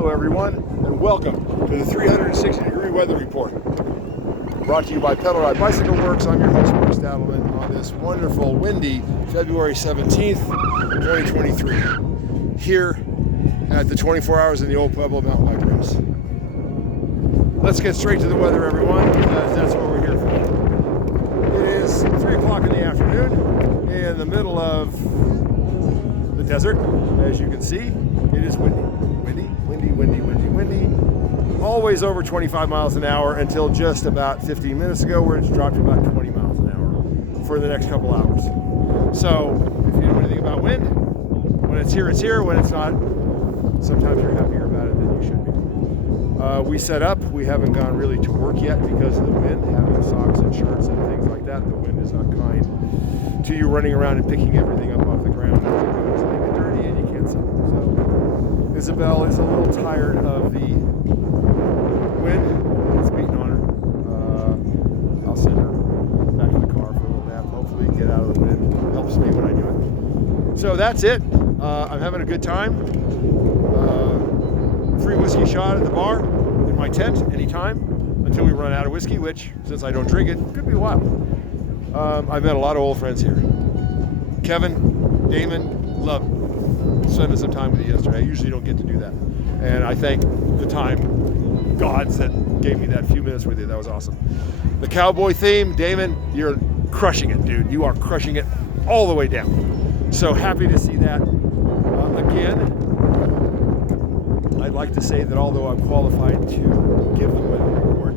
Hello everyone, and welcome to the 360-degree weather report. Brought to you by Pedal Ride Bicycle Works. I'm your host, Bruce Dadelman, on this wonderful, windy February 17th, 2023, here at the 24 Hours in the Old Pueblo Mountain Bike Race. Let's get straight to the weather, everyone, because that's what we're here for. It is 3 o'clock in the afternoon in the middle of the desert. As you can see, it is windy. Always over 25 miles an hour until just about 15 minutes ago, where it's dropped to about 20 miles an hour for the next couple hours. So if you know anything about wind, when it's here, it's here. When it's not, sometimes you're happier about it than you should be. We set up. We haven't gone really to work yet because of the wind, having socks and shirts and things like that. The wind is not kind to you running around and picking everything up off the ground. It's make it dirty and you can't see it. So Isabel is a little tired of the wind. It's beating on her. I'll send her back to the car for a little nap. Hopefully get out of the wind. It helps me when I do it. So that's it. I'm having a good time. Free whiskey shot at the bar in my tent anytime until we run out of whiskey, which, since I don't drink it, could be a while. I've met a lot of old friends here. Kevin, Damon, love spending some time with you yesterday. I usually don't get to do that. And I thank the time gods that gave me that few minutes with you. That was awesome. The cowboy theme, Damon, you're crushing it, dude. You are crushing it all the way down. So happy to see that. Again, I'd like to say that although I'm qualified to give the weather report,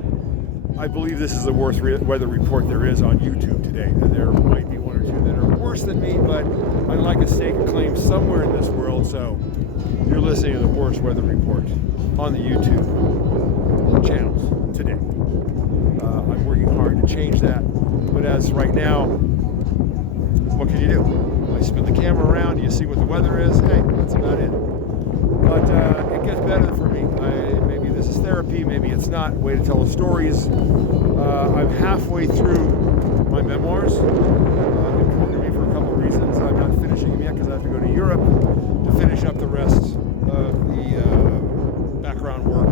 I believe this is the worst weather report there is on YouTube today. There might be one or two that are worse than me, but I'd like to stake a claim somewhere in this world. So you're listening to the worst weather report on the YouTube channels today. I'm working hard to change that, but as right now, what can you do? I spin the camera around, you see what the weather is, hey, that's about it. But it gets better for me. Maybe this is therapy, maybe it's not. Way to tell the stories. I'm halfway through my memoirs. Important to me for a couple of reasons. I'm not finishing them yet because I have to go to Europe to finish up the rest of the background work.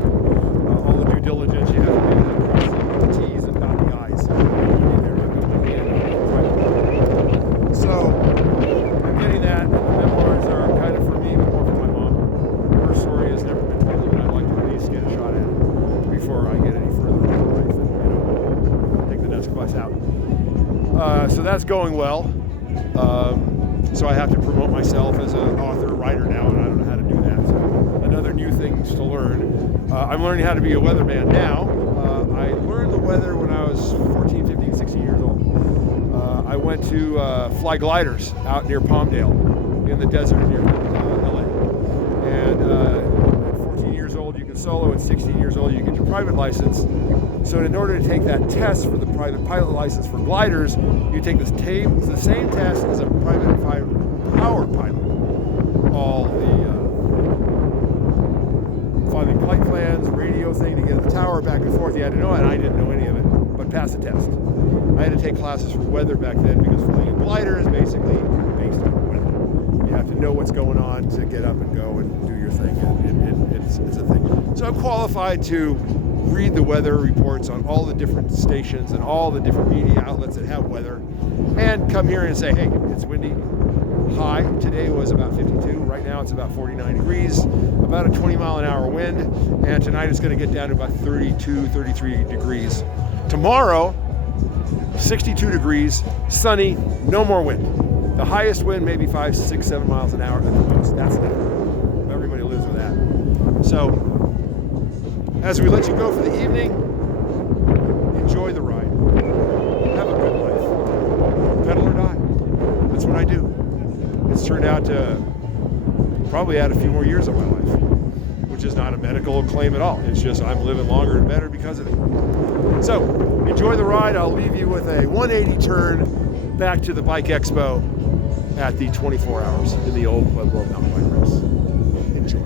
All the due diligence you have to do to cross the T's and dot the I's. So I'm getting that. The memoirs are kind of for me, but more for my mom. Her story has never been told, and I'd like to at least get a shot at it before I get any further in my life and take the desk bus out. So that's going well. So I have to promote myself as an author, writer now, and I don't know how to do that. So another new thing to learn. I'm learning how to be a weatherman now. I learned the weather when I was 14, 15, 16 years old. I went to fly gliders out near Palmdale in the desert near LA. And at 14 years old, you can solo. At 16 years old, you get your private license. So in order to take that test for the private pilot license for gliders, you take the same test as a private power pilot. All the flying flight plans, radio thing to get the tower back and forth. You had to know it, and I didn't know any of it, but pass the test. I had to take classes for weather back then because flying a glider is basically based on weather. You have to know what's going on to get up and go and do your thing. It's a thing. So I'm qualified to read the weather reports on all the different stations and all the different media outlets that have weather, and come here and say, hey, it's windy. High today was about 52. Right now it's about 49 degrees, about a 20 mile an hour wind, and tonight it's going to get down to about 32, 33 degrees. Tomorrow, 62 degrees, sunny, no more wind. The highest wind maybe 5, 6, 7 miles an hour at the most. That's it. Everybody lives with that. So as we let you go for the evening, enjoy the ride. Have a good life. Pedal or die. That's what I do. It's turned out to probably add a few more years of my life, which is not a medical claim at all. It's just I'm living longer and better because of it. So enjoy the ride. I'll leave you with a 180 turn back to the Bike Expo at the 24 Hours in the Old Pueblo Mountain Bike Race. Enjoy.